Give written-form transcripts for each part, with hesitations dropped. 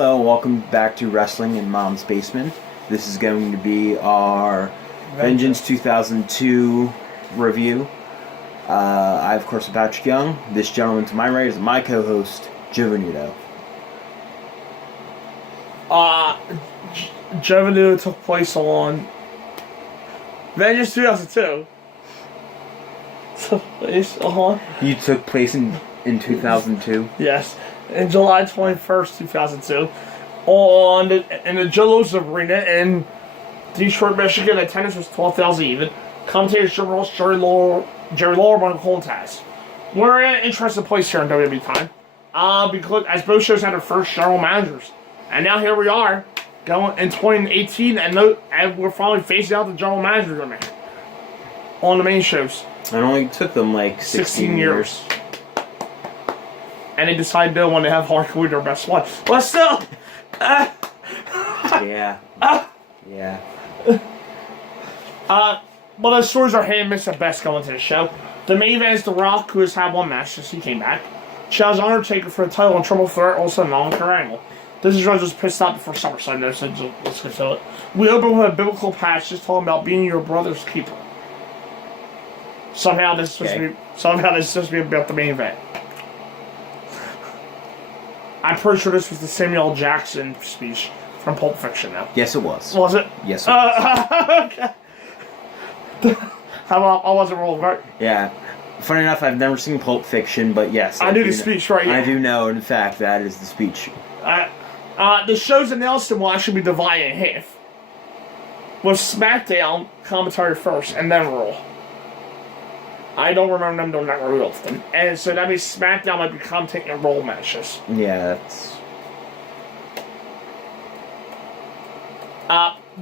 Hello, welcome back to Wrestling in Mom's Basement. This is going to be our Vengeance 2002 review. I, of course, am Patrick Young. This gentleman to my right is my co-host, Joe Venuto. Joe Venuto took place on Vengeance 2002. You took place in 2002? Yes. In July 21st, 2002, in the Joe Louis Arena in Detroit, Michigan. Attendance was 12,000 even. Commentators Jim Ross, Jerry Lawler, and Cole Taz. We're in an interesting place here in WWE time, because as both shows had their first general managers, and now here we are, going in 2018, and we're finally facing out the general managers on the main shows. It only took them like 16 years. And they decided they want to have hardcore their best one. But still! Yeah. Yeah. But the stories are hand-mixed at best going to the show. The main event is The Rock, who has had one match since he came back. Challenge Undertaker for the title and Triple Threat, also non-triangle. This is just pissed off before SummerSlam, so let's get to it. We open with a biblical passage just talking about being your brother's keeper. Somehow this is supposed to be about the main event. I'm pretty sure this was the Samuel L. Jackson speech from Pulp Fiction now. Yes, it was. Was it? Yes, it was. Okay. How about I wasn't wrong, right? Yeah. Funny enough, I've never seen Pulp Fiction, but yes. I knew the speech, right? Yeah. I do know, in fact, that is the speech. The show's announcement will actually be divided in half. With SmackDown commentary first, and then Raw. I don't remember them doing that very often. And so that means SmackDown might be commentating Raw matches. Yeah, that's...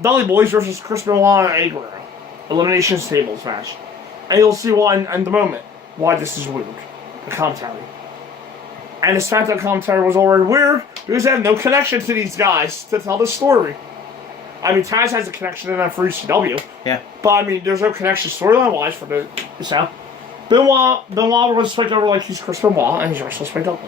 Dudley Boys versus Chris Benoit and Eddie Guerrero. Eliminations tables match. And you'll see why in the moment why this is weird. The commentary. And the SmackDown commentary was already weird because they have no connection to these guys to tell the story. I mean, Taz has a connection in that for ECW. Yeah. But I mean, there's no connection storyline-wise for the sound. Benoit was spiked over like he's Chris Benoit, and he's wrestling spiked over.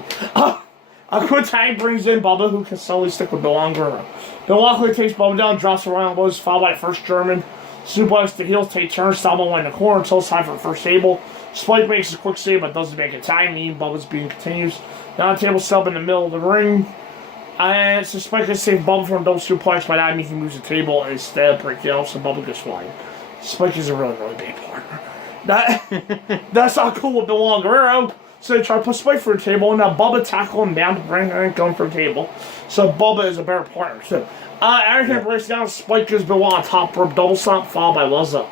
A quick tag brings in Bubba, who can solely stick with Benoit and Guerrero. Benoit quickly takes Bubba down, drops the right elbows, followed by the first German. Suplex the heels, take turns, stop Bubba in the corner until it's time for the first table. Spike makes a quick save, but doesn't make a tag. Bubba's being continues. Now the table sub in the middle of the ring. And so Spike has saved Bubba from a double suplex, by that means he moves the table instead of breaking out, so Bubba gets flying. Spike is a really, really bad partner. That's not cool with Benoit and Guerrero. So they try to put Spike for the table, and now Bubba tackle him down to bring him going for the table. So Bubba is a better partner, too. Everything breaks down, Spike gives Benoit on top rope, double stomp, followed by Luzza.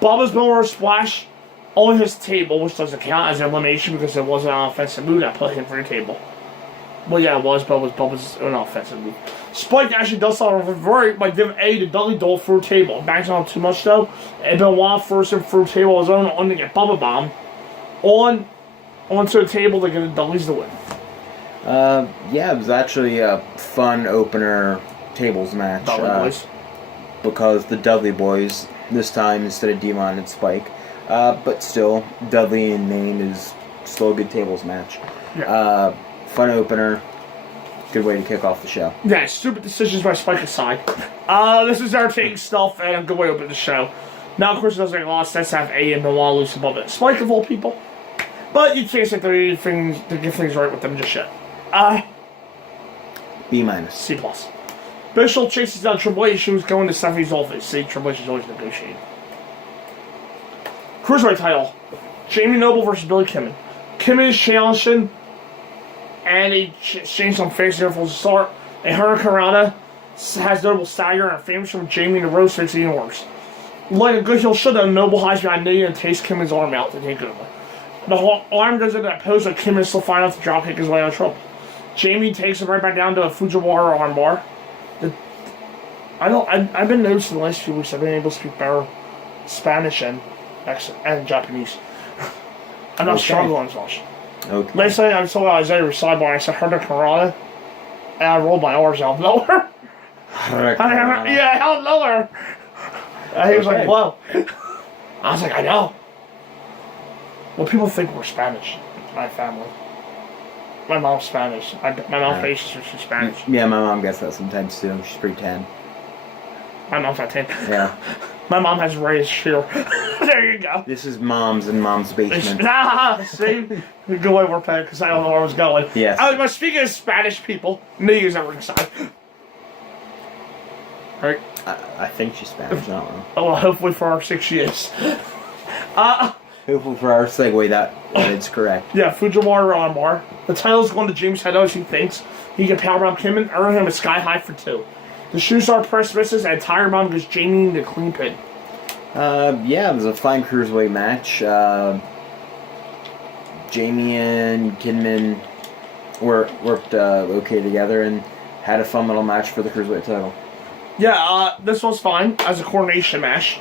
Bubba's Benoit splash on his table, which doesn't count as an elimination because it wasn't an offensive move that put him for the table. Well, yeah, it was, but it was Bubba's own offensive move. Spike actually does something right by giving Eddie the Dudley Doll through the table. Banks on too much, though. And Benoit forced him through the table his own, only to get Bubba Bomb onto the table to get the Dudleys to win. Yeah, it was actually a fun opener tables match. Dudley Boys. Because the Dudley Boys, this time instead of Demon and Spike. But still, Dudley in name is still a good tables match. Yeah. Fun opener. Good way to kick off the show. Yeah, stupid decisions by Spike aside. This is entertaining stuff and a good way to open the show. Now, of course, it doesn't make a lot of sense to have A and Benoit lose above it. Spike of all people. But you can't say they're anything to get things right with them just yet. B-. C+. Bischoff chases down Triple H, who's going to Stephanie's office. See, Triple H is always negotiating. Cruiserweight title. Jamie Noble versus Billy Kidman. Kidman is challenging, and he changed some face here for the start. A Hurricane Rana has notable stagger and famous from Jamie in the roast makes it even worse. Like a good heel should have, Noble hides behind Nate and takes Kidman's arm out to take it over. The arm goes into that pose, but Kidman still finds out to dropkick his way out of trouble. Jamie takes him right back down to a Fujiwara armbar. I've been noticing the last few weeks I've been able to speak better Spanish and Japanese. I'm not struggling as much. Okay. Last night I saw Isaiah sidebar, I said Hurricane Rana, and I rolled my R's out of nowhere. Yeah, out of nowhere. And he was like, whoa. I was like, I know. Well, people think we're Spanish, my family. My mom's Spanish. My mom's Asian, so she's Spanish. Yeah, my mom gets that sometimes too. She's pretty tan. My mom's not tan. Yeah. My mom has raised hair. There you go. This is mom's in mom's basement. See? Good way we're playing because I don't know where I was going. Yes. But speaking of Spanish people, Nia's at ringside. Right? I think she's Spanish, I don't know. Oh, well, hopefully for our 6 years. Hopefully for our segue that is correct. Yeah, Fujiwara armbar. The title's going to James Head as he thinks he can powerbomb Kim and earn him a sky high for 2. The shoes are press misses and tire bomb gives Jamie the clean pin. Yeah, it was a fine cruiserweight match. Jamie and Kidman worked okay together and had a fun little match for the cruiserweight title. Yeah, this was fine as a coronation match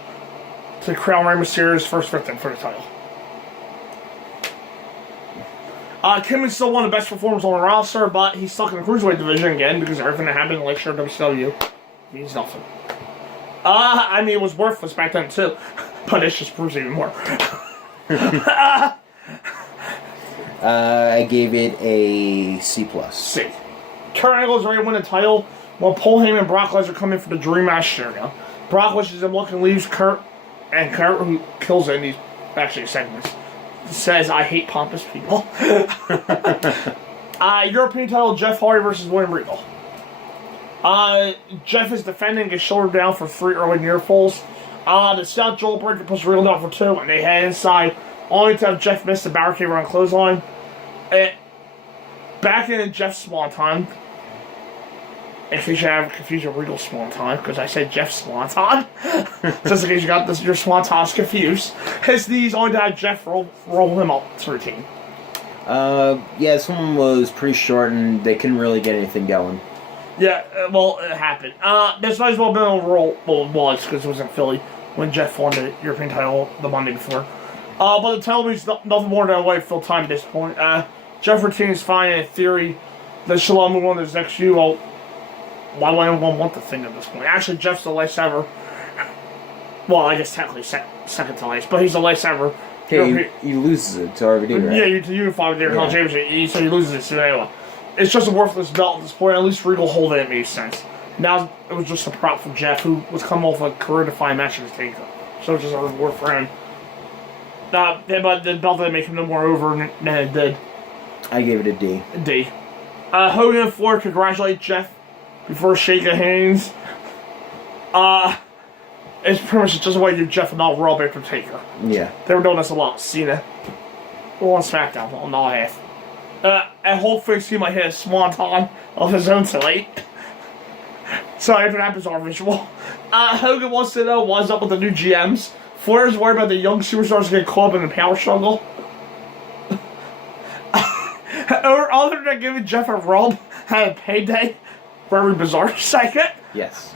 to crown Rey Mysterio's first victim for the title. Kidman's still one of the best performers on the roster, but he's stuck in the cruiserweight division again because everything that happened in last year WCW means nothing. I mean, it was worthless back then too, but this just proves even more. I gave it a C+. C. Kurt Angle is ready to win the title, while Paul Heyman and Brock Lesnar come in for the Dream Match showdown. Brock wishes him luck and leaves Kurt, and Kurt, who kills it in these actually segments, says, "I hate pompous people." European title, Jeff Hardy versus William Regal. Jeff is defending, gets shoulder down for 3 early near falls. The South Joel Breaker puts Regal down for 2, and they head inside, only to have Jeff miss the barricade run clothesline. Back in Jeff's Swan time, in case you have confusion, Regal Swan time, because I said Jeff Swan time, just in case you got your Swan times confused. His knees only to have Jeff roll him up to routine. Yeah, this one was pretty short and they couldn't really get anything going. Yeah, well, it happened. This might as well have been a roll. Well, it was, because it was in Philly when Jeff won the European title the Monday before. But the title means nothing more than a way to fill time at this point. Jeff routine is fine in theory. Then Shalom move on to his next few. Well, why would anyone want the thing at this point? Actually, Jeff's the last ever. Well, I guess technically second to last, but he's the last ever. Okay, he loses it to RVD, right? Yeah, to unify with the Intercontinental Championship, so he loses it to anyway. It's just a worthless belt at this point. At least Regal holding it made sense. Now it was just a prop for Jeff, who was coming off a career-defining match with Taker. So it's just a reward for him. But the belt didn't make him no more over than it did. I gave it a D. D. Hogan and Flair congratulate Jeff before shaking hands. It's pretty much just a way to do Jeff and not Raw Baker Taker. Yeah. They were doing this a lot. Cena. Or on SmackDown, on all half. And Hulk thinks he might hit a swanton of his own tonight. So if it happens on visual. Hogan wants to know what's up with the new GMs. Flair's worried about the young superstars getting caught up in the power struggle. Or other than giving Jeff a rub, had a payday for every bizarre segment. Yes.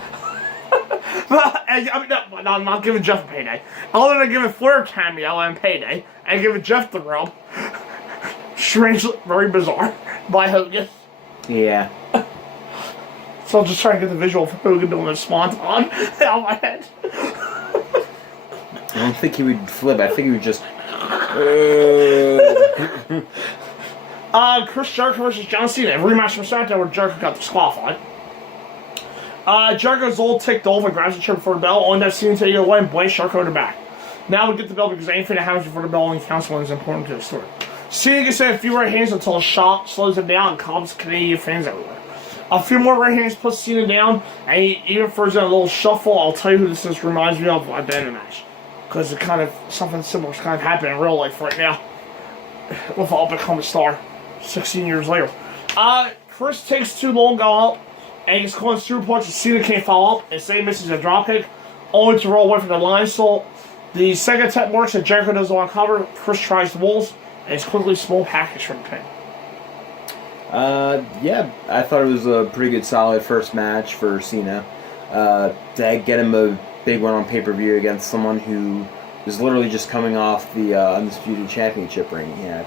I'm not giving Jeff a payday. Other than giving Flair a cameo and payday, and giving Jeff the rub. Strangely, very bizarre by Hogan. Yeah. So I'm just trying to get the visual of Hogan doing a swanton out of my head. I don't think he would flip. I think he would just. Chris Jericho versus John Cena. A rematch from SmackDown where Jericho got disqualified. Jericho's old ticked off and grabs the chair for the bell, only that Cena take it away and blaze Jericho in the back. Now we get the bell because anything that happens before the bell only counts when it's important to the story. Cena gets in a few right hands until a shot slows him down and calms Canadian fans everywhere. A few more right hands puts Cena down, and he even throws in a little shuffle. I'll tell you who this reminds me of at the end of the match. Because it kind of, something similar is kind of happening in real life right now. With I'll Become a Star, 16 years later. Chris takes too long to go out, and he's calling super punch, and Cena can't follow up, and Cena misses a dropkick, only to roll away from the line salt. The second attempt works, and Jericho doesn't want to cover. Chris tries the wolves, and it's quickly small package from the pin. Yeah, I thought it was a pretty good, solid first match for Cena. To get him a big one on pay-per-view against someone who was literally just coming off the Undisputed Championship reign he had.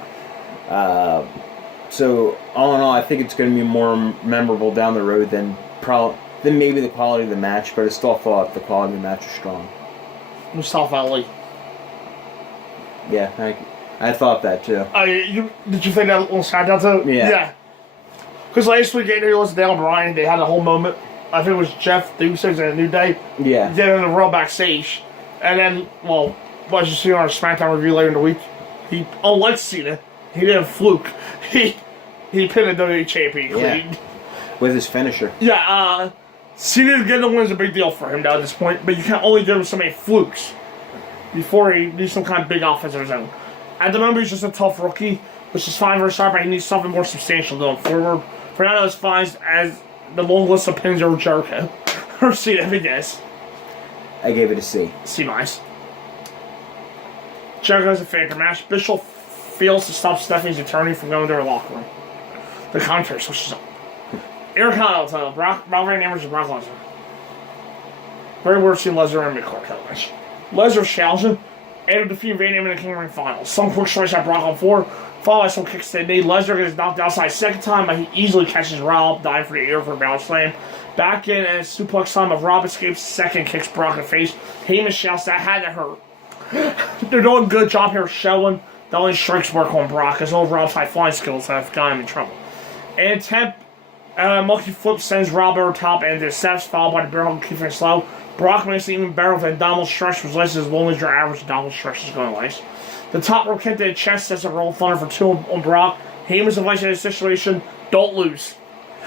So, all in all, I think it's going to be more memorable down the road than maybe the quality of the match, but I still thought the quality of the match was strong. Mustafa Ali. Yeah, thank you. I thought that too. Did you think that little SmackDown too? Yeah. Yeah. Because last week, AEW was down Bryan. They had a whole moment. I think it was Jeff Deuces and a New Day. Yeah. Then in the Raw backstage. And then, well, as you see on our SmackDown review later in the week, he, unlike Cena, he didn't fluke. He pinned the WWE champion clean. With his finisher. Yeah, Cena getting the win is a big deal for him now at this point, but you can only give him so many flukes before he needs some kind of big offense of his own. At the moment, he's just a tough rookie, which is fine for a start, but he needs something more substantial going forward. For now, it's fine as the long list of pins over Jericho. Or Cena, I guess. I gave it a C. C minus. Jericho has a favorite match. Bischoff fails to stop Stephanie's attorney from going to her locker room. The commentary switches up. Intercontinental title. Brock Van Dam versus Brock Lesnar. Very worth seeing Lesnar and McCourt title match. Lesnar challenging and defeating Van Dam in the King Ring Finals. Some quick strikes at Brock on 4, followed by some kicks to the knee. Lesnar gets knocked outside second time, but he easily catches Rob, diving for the ear for a balance slam. Back in and suplex time of Rob escapes second, kicks Brock in the face. Heyman shouts that had to hurt. They're doing a good job here showing the only strikes work on Brock, as all of Rob's high flying skills have gotten him in trouble. And attempt monkey flip sends Rob over top and the steps, followed by the bear hug keeping it slow. Brock makes it even better with a abdominal stretch, which lasts as long as your average abdominal stretch is going to last. The top rope kick to the chest sets a roll thunder for 2 on Brock. Heyman's advice in this situation: don't lose.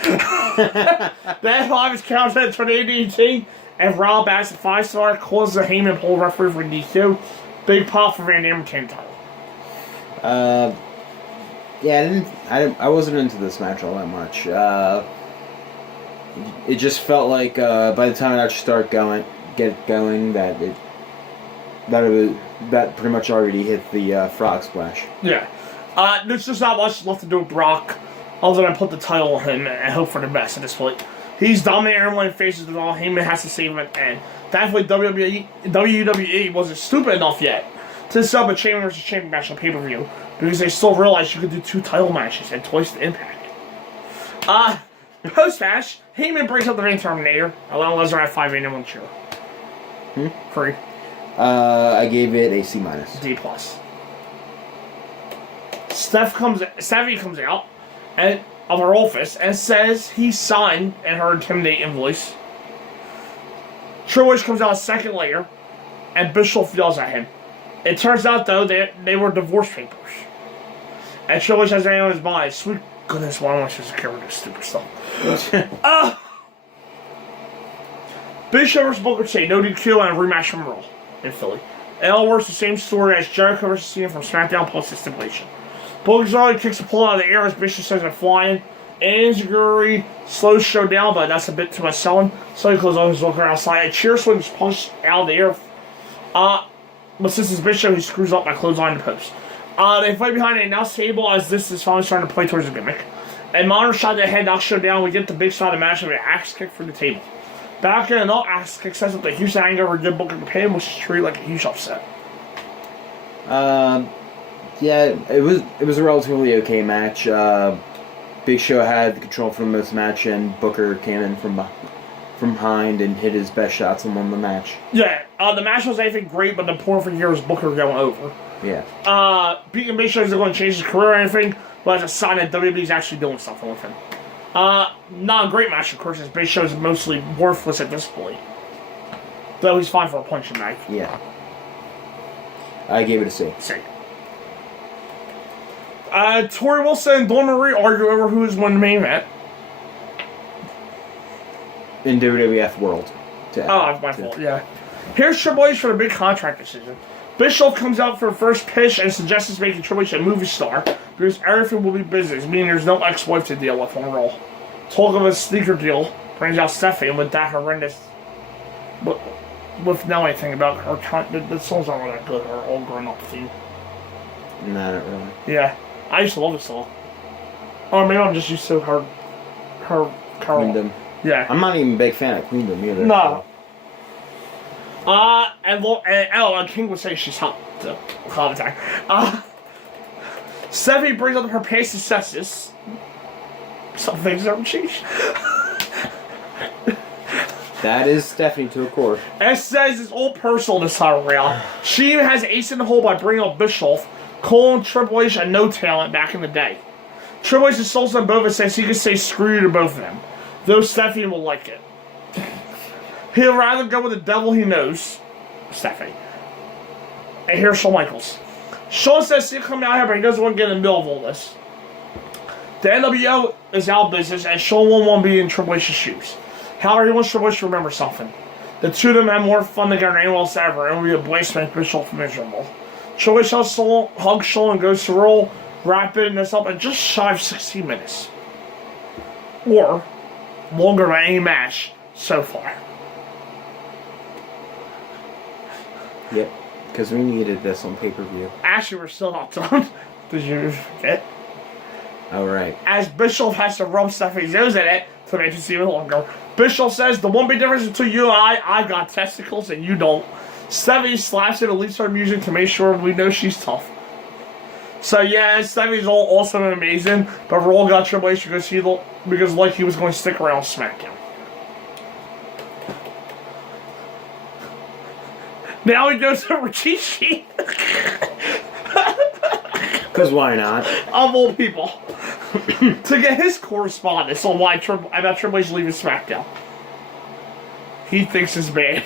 That 5 is counted for the ADT, and Rob adds a 5-star, closes the Heyman pole referee for DQ. Big pop for Van Dam retained title. Yeah, I wasn't into this match all that much. It just felt like by the time it actually started get going, that pretty much already hit the frog splash. Yeah. There's just not much left to do with Brock, other than put the title on him and hope for the best at this point. He's dominating everyone in faces with all. Heyman has to save him at the end. Thankfully, WWE wasn't stupid enough yet to sub a champion versus champion match on pay-per-view, because they still realized you could do 2 title matches and twice the impact. Post-match, Heyman brings up the Ring Terminator, allowing Lesnar at 5 and 1 cheer. Free. I gave it a C minus. D plus. Stephanie comes out of her office and says he signed in her intimidating voice. Triple H comes out a second later, and Bischoff yells at him. It turns out, though, they were divorce papers. And Triple H has anything on his mind. Sweet goodness, why am I supposed to care about this stupid stuff? Bischoff vs. Booker T, no DQ, and a rematch from Raw in Philly. It all works the same story as Jericho vs. Cena from SmackDown plus the stipulation. Booker's already kicks a pull out of the air as Bischoff says they're flying. Injury slows show down, but that's a bit too much selling. So he closes on his Booker outside. A cheer swing is punched out of the air. But since it's Bischoff, he screws up by clothesline the post. They fight behind an announce table as this is finally starting to play towards the gimmick. And Monner shot the head knock show down. We get the big shot of the match with an axe kick for the table. Back in, an axe kick sets up the huge anger over good Booker to pin, which is treated like a huge upset. Yeah, it was a relatively okay match. Big Show had the control for most of the match, and Booker came in from behind and hit his best shots and won the match. Yeah, the match was anything great, but the point for here was Booker going over. Yeah. Beating Big Show isn't going to change his career or anything, but it's a sign that WWE's actually doing something with him. Not a great match, of course, as Big Show is mostly worthless at this point. Though he's fine for a punching bag. Yeah. I gave it a C. C. Tori Wilson and Dawn Marie argue over who's won the main event. In WWF World. That's my fault, yeah. Here's Triple H for the big contract decision. Bischoff comes out for the first pitch and suggests making Triple H a movie star because everything will be business, meaning there's no ex-wife to deal with on Raw. Talk of a sneaker deal brings out Stephanie with that horrendous... With no anything about her... The songs aren't really that good, her all grown up theme. Nah, not really. Yeah. I used to love this song. Or maybe I'm just used to her Queendom. Yeah. I'm not even a big fan of Queendom either. No. And King would say she's hot. So, commentary. Stephanie brings up her past successes. Some things don't change. That is Stephanie to a core. And says it's all personal this time around. She even has ace in the hole by bringing up Bischoff, Cole and Triple H had no talent back in the day. Triple H insults them both and says he can say screw you to both of them, though Stephanie will like it. He'll rather go with the devil he knows, Stephanie. And here's Shawn Michaels. Shawn says he'll come out here, but he doesn't want to get in the middle of all this. The NWO is out of business, and Shawn won't want to be in Triple H's shoes. However, he wants Triple H to remember something. The two of them had more fun together than anyone else ever, and will be a blast make Bischoff miserable. Triple H hugs Shawn and goes to roll, wrapping this up in just shy of 16 minutes. Or longer than any match so far. Yep, because we needed this on pay-per-view. Actually, we're still not done. Did you forget? Alright. As Bischoff has to rub Stephanie's nose in it to make it seem longer. Bischoff says, the one big difference between you and I got testicles and you don't. Stephanie slaps it and leaves her music to make sure we know she's tough. So yeah, Stephanie's all awesome and amazing, but Raw got Triple H because like he was going to stick around on SmackDown. Now he goes to Rikishi. Because why not? Of all people. To get his correspondence on why about Triple H leaving SmackDown. He thinks it's bad.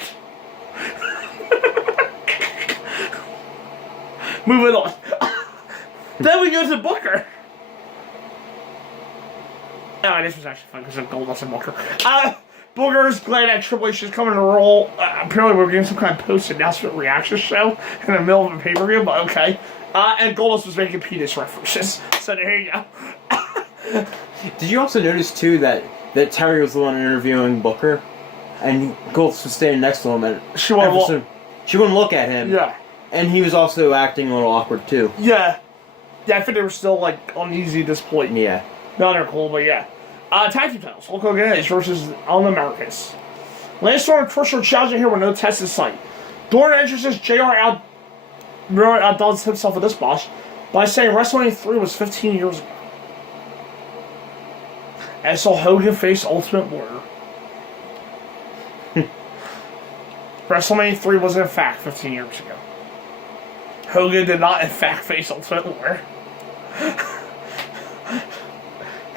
Moving on. Then we go to Booker. Oh, this was actually fun because of Goldust and Booker. Booker is glad that Triple H is coming to roll. Apparently we're getting some kind of post-announcement reaction show in the middle of a pay-per-view, but okay. And Goldust was making penis references. So there you go. Did you also notice, too, that Terry was the one interviewing Booker? And Goldust was standing next to him, and she wouldn't look at him. Yeah. And he was also acting a little awkward, too. Yeah. Yeah, I think they were still, like, uneasy at this point. Yeah. No, they're cool, but yeah. Tag team titles. Hulk Hogan Edge versus All Americans. Lance Storm and Chris are challenging here with no test in sight. During entrances, JR outdoes himself with this botch by saying WrestleMania 3 was 15 years ago. And saw Hogan face Ultimate Warrior. WrestleMania 3 was in fact 15 years ago. Hogan did not in fact face Ultimate Warrior.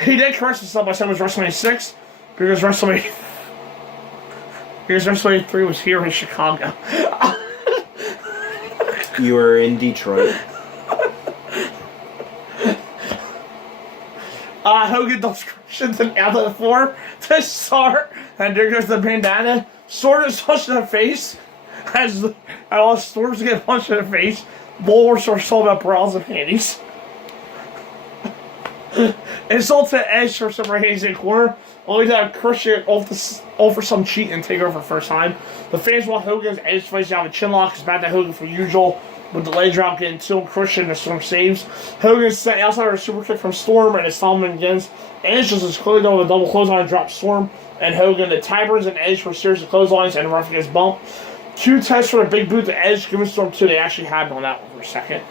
He did correct himself by saying it was WrestleMania 6 because WrestleMania 3 was here in Chicago. You were in Detroit. Hogan does Christians and out of the floor to start, and there goes the bandana. Sword is punched in the face. As all Storms get punched in the face, Bulwarks are sold about bras and panties. Insult to Edge for some ratings in corner. Only to have Christian offer some cheat and take over for the first time. The fans want Hogan's Edge face down with chin lock. It's back to Hogan for usual. With the leg drop getting to Christian and Storm saves. Hogan set outside of a super kick from Storm and his thumb against. Edge just is clearly done with a double clothesline and drop Storm. And Hogan, the Tybers and Edge for a series of clotheslines and the ref gets bumped. Two tests for a big boot to Edge, giving Storm 2. They actually had on that one for a second.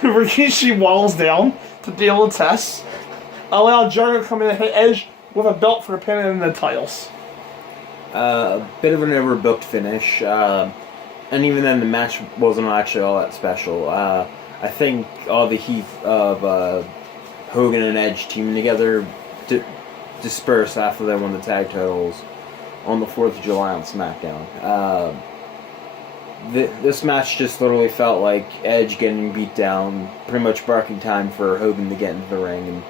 Rikishi walls down to deal with tests. Allow Jugger to come in and hit Edge with a belt for the pin and the titles. A bit of an overbooked finish. And even then, the match wasn't actually all that special. I think all the heat of Hogan and Edge teaming together dispersed after they won the tag titles on the 4th of July on SmackDown. This match just literally felt like Edge getting beat down, pretty much barking time for Hogan to get into the ring and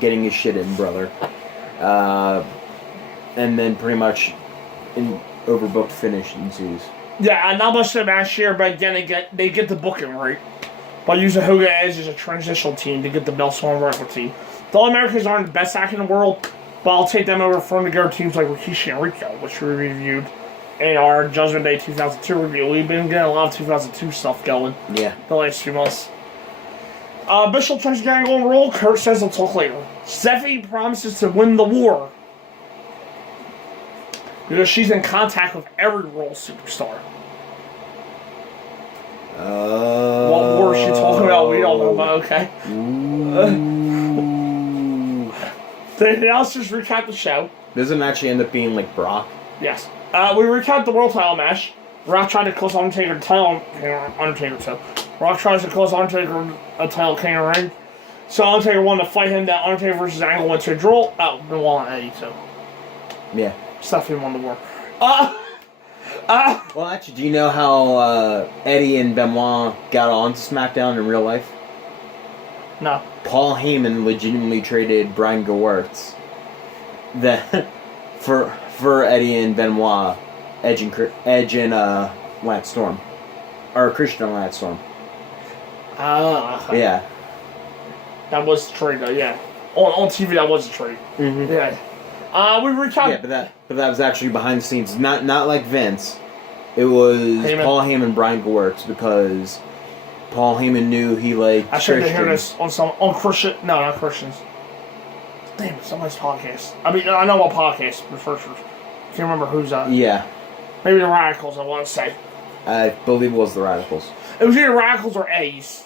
getting his shit in, brother. And then pretty much an overbooked finish ensues. Yeah, not much of the match here, but again, they get the booking right by using Hogan and Edge as a transitional team to get the belts on rival team. The All-Americans aren't the best act in the world, but I'll take them over from together teams like Rikishi and Rico, which we reviewed in our Judgment Day 2002 review. We've been getting a lot of 2002 stuff going the last few months. Bishop tries to get on roll. Kurt says he'll talk later. Stephanie promises to win the war because she's in contact with every Raw superstar. What war is she talking about? We don't know, but okay. The announcers recap the show. Doesn't actually end up being like Brock. Yes. We recap the world title match. Rock tried to cause Undertaker a title. Undertaker, so. Rock tries to cause Undertaker a title King of the Ring. So Undertaker wanted to fight him. That Undertaker versus Angle went to a draw. Oh, Benoit and Eddie, so. Yeah. Stuff him on the war. Well, actually, do you know how Eddie and Benoit got onto SmackDown in real life? No. Paul Heyman legitimately traded Brian Gewirtz for Eddie and Benoit, Edge and Lance Storm, or Christian and Lance Storm. Yeah. That was the trade, though. Yeah. On TV, that was a trade. Mm-hmm. Yeah. We recapped. Yeah, but that was actually behind the scenes. Not like Vince. It was Heyman. Paul Heyman and Brian Gewirtz, because Paul Heyman knew he liked I should Christian. hear this on Christian. No, not Christians. Damn, somebody's podcast. I mean, I know what podcast refers to. Can't remember who's Yeah. Maybe the Radicals, I want to say. I believe it was the Radicals. It was either Radicals or A's.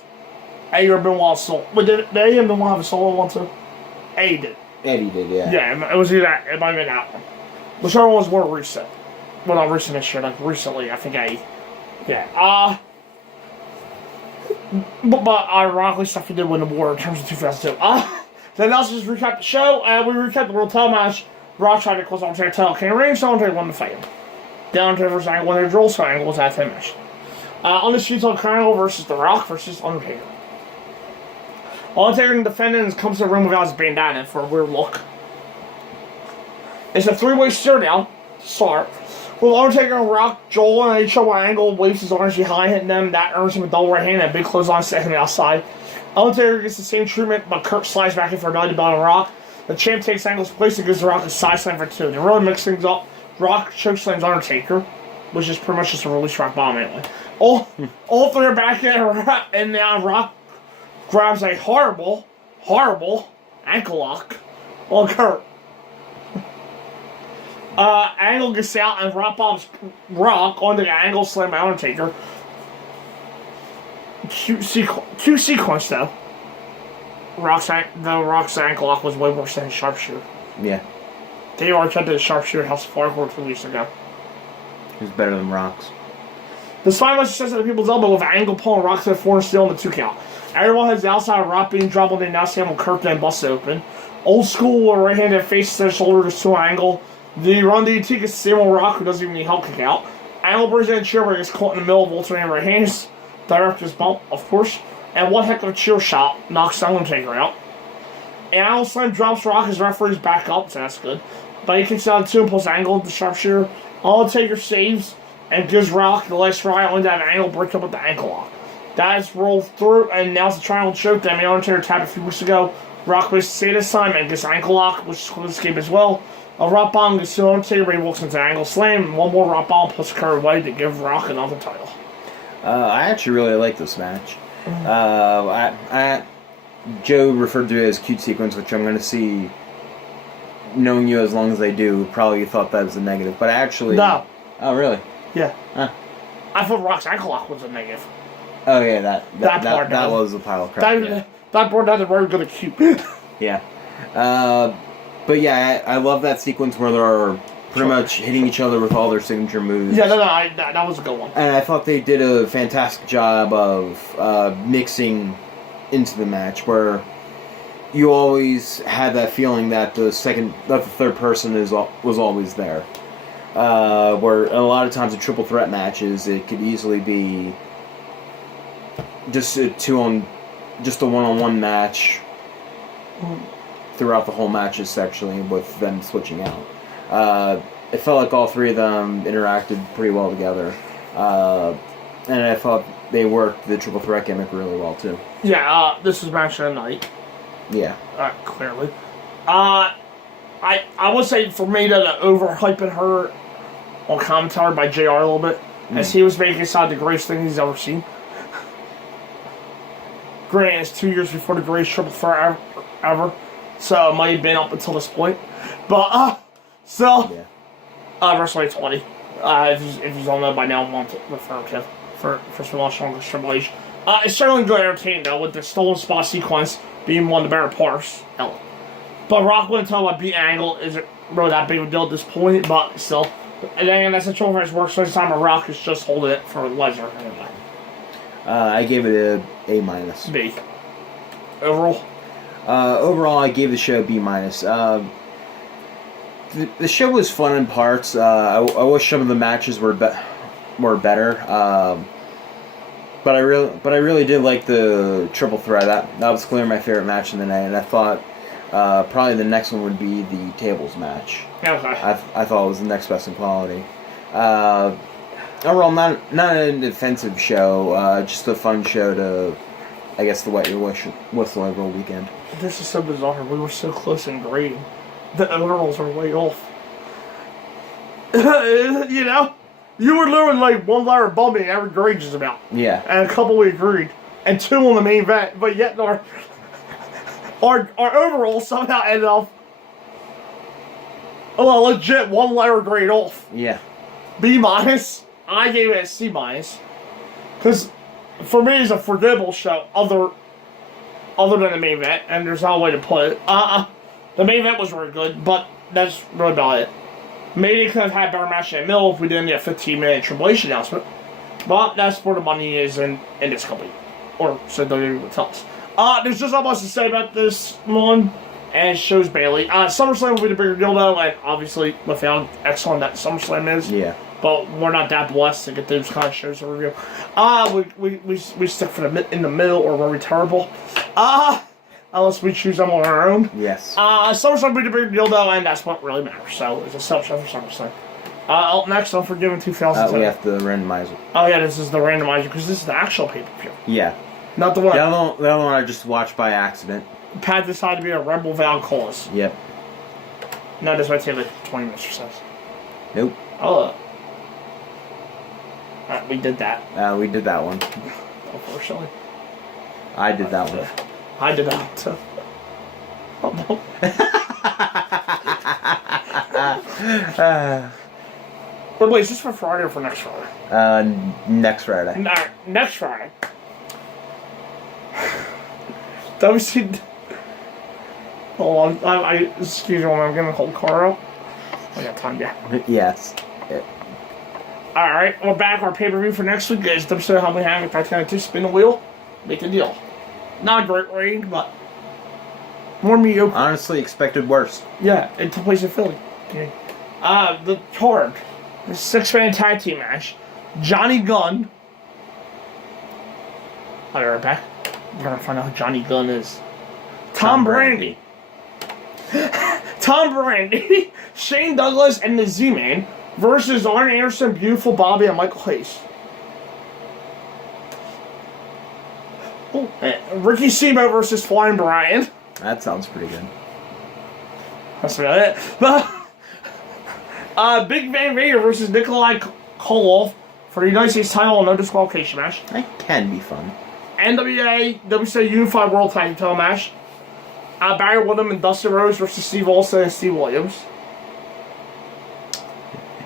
A or Benoit solo. But did A and Benoit have a solo one too? A did. Eddie did, yeah. Yeah, it was either that. It might have been that one. Whichever one was more recent. Well, not recent this year, like recently, I think A. Yeah. But ironically, stuff he did win the war in terms of 2002. Then let's just recap the show. We recapped the World Title match. Rock tried to close Undertaker title King of the Ring, so Undertaker won the fight. Down to versus Angle won their draw, so Angle was at that match. On the streets of Angle versus The Rock versus Undertaker. Undertaker defending comes to the ring without his bandana for a weird look. It's a three-way stare down to start. With Undertaker and Rock, Joel and HO Angle waves his arms behind hitting them. That earns him a double right hand and a big clothesline set him outside. Undertaker gets the same treatment, but Kurt slides back in for another belt on Rock. The champ takes Angle's place and gives The Rock a side slam for two. They really mix things up. Rock chokeslams Undertaker, which is pretty much just a release Rock bomb anyway. All three are back in, and now Rock grabs a horrible ankle lock on Kurt. Angle gets out and Rock bombs Rock onto the Angle slam by Undertaker. Cute sequence though. The Rock's ankle lock was way worse than his sharpshooter. Yeah. They already tried the sharpshooter House of Hardcore 2 weeks ago. It was better than Rock's. The spine was success at the people's elbow with Angle pulling Rock to the floor and stealing the 2 count. Everyone has the outside of Rock being dropped on the announce table and Kurt then busts open. Old school right-handed face to the shoulder to Angle. The run DDT gets Samuel Rock, who doesn't even need help, kick out. Angle brings in a chair where he gets caught in the middle of alternating right hands. Director's bump, of course. And one heck of a chair shot knocks Undertaker out. And Angle slam drops Rock, his referee's back up, so that's good. But he kicks out 2 and pulls Angle, the sharpshooter. Undertaker saves and gives Rock the last ride, only to have Angle break up with the ankle lock. That is rolled through, and now it's a triangle choke that Undertaker tapped a few weeks ago. Rock was to say this time and gets ankle lock, which is close escape as well. A Rock bomb gets to Undertaker, but he walks into an Angle slam, and one more Rock bomb plus Kurt away to give Rock another title. I actually really like this match. Joe referred to it as cute sequence, which I'm going to see. Knowing you as long as I do, probably thought that was a negative, but actually, No. Oh, really? Yeah. Huh. I thought Rock's ankle lock was a negative. Oh yeah, that part was a pile of crap. That board doesn't very good at cute. Yeah. But yeah, I love that sequence where they're pretty much hitting each other with all their signature moves. Yeah, that was a good one. And I thought they did a fantastic job of mixing into the match, where you always had that feeling that the third person was always there. Where a lot of times in triple threat matches, it could easily be just a one-on-one match throughout the whole match, essentially, with them switching out. It felt like all three of them interacted pretty well together, and I thought they worked the triple threat gimmick really well too. Yeah, this is match of the night. Yeah. Clearly. I would say for me that overhyping her on commentary by JR a little bit, as he was making aside the greatest thing he's ever seen. Granted, it's 2 years before the greatest triple threat ever, so it might have been up until this point. But, WrestleMania 20. If you don't know by now, want to refer to for some of the strongest Triple H. It's certainly good entertaining, though, with the stolen spot sequence being one of the better parts. Hell. But Rock wouldn't tell about beating Angle isn't really that big of a deal at this point, but still. And then that's a trophy match works. So this time a Rock is just holding it for Lesnar. I gave it a A minus. B. Overall? Overall, I gave the show a B minus. The show was fun in parts. I wish some of the matches were better. But I really did like the triple threat. That was clearly my favorite match of the night, and I thought probably the next one would be the tables match. Okay. I thought it was the next best in quality. Overall, not an offensive show, just a fun show to, I guess, the wet your whistle over a weekend. This is so bizarre. We were so close in grading. The overalls are way off. You know? You were literally like one letter above me every grade just about. Yeah. And a couple we agreed. And 2 on the main event. But yet our overalls somehow ended up a legit 1 letter grade off. Yeah. B minus. I gave it a C minus. Because for me it's a forgettable show other than the main event. And there's no way to put it. The main event was really good. But that's really about it. Maybe they could have had better match in the middle if we didn't get a 15-minute Triple H announcement. But that's where the money is in this company. Or so WWE would tell us. There's just not much to say about this one. And it shows Bailey. SummerSlam will be the bigger deal though, and obviously with how excellent that SummerSlam is. Yeah. But we're not that blessed to get those kind of shows to review. We stick for in the middle or where we're terrible. Unless we choose them on our own. Yes. SummerSlam will be the bigger deal though, and that's what really matters. So it's a self-show for SummerSlam. Up next, Unforgiven 2007. We have to randomize it. Oh yeah, this is the randomizer because this is the actual pay-per-view. Yeah. Not the one. The other one I just watched by accident. Pat decided to be a Rebel Val cause. Yep. No, this might take like 20 minutes or so. Nope. Oh. Alright, we did that. We did that one. Unfortunately. I did that one. I did that one too. Oh no. But wait, is this for Friday or for next Friday? Next Friday. Next Friday. WC. Hold on, excuse me, I'm gonna hold car out. I got time, yeah. Yes. Alright, we're back. Our pay-per-view for next week is WWE How We Have It. Titanic 2 Spin the Wheel. Make a deal. Not a great rating, but more mediocre. Honestly, expected worse. Yeah, it took place in Philly. Okay. The card. The 6-man tag team match. Johnny Gunn. I'll be right back. We're gonna find out who Johnny Gunn is. Tom Brandi. Tom Brandi, Shane Douglas, and the Z-Man versus Arn Anderson, Beautiful Bobby, and Michael Hayes. Ricky Steamboat versus Flying Brian. That sounds pretty good. That's about it. Big Van Vader versus Nikolai Koloff for the United States title, no disqualification match. That can be fun. NWA WCW Unified World Tag Team title match. Barry Windham and Dustin Rhodes versus Steve Austin and Steve Williams.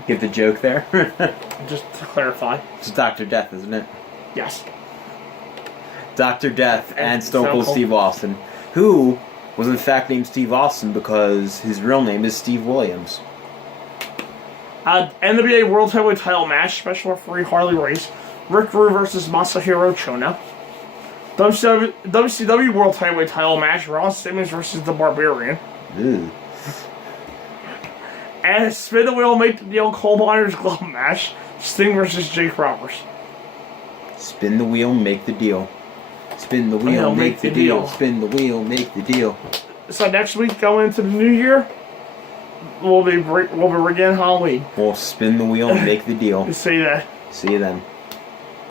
Get the joke there? Just to clarify. It's Dr. Death, isn't it? Yes. Dr. Death and Stone Cold Steve Austin, who was in fact named Steve Austin because his real name is Steve Williams. NWA World Heavyweight title match, special referee Harley Race. Rick Rude versus Masahiro Chono. WCW World Heavyweight title match, Ron Simmons versus The Barbarian. Ew. And Spin the Wheel, Make the Deal, Coal Miners Glove match, Sting versus Jake Roberts. Spin the wheel, make the deal. Spin the wheel, make the deal. Spin the wheel, make the deal. So next week, going into the new year, we'll be again Halloween. We'll spin the wheel and make the deal. See that. See you then.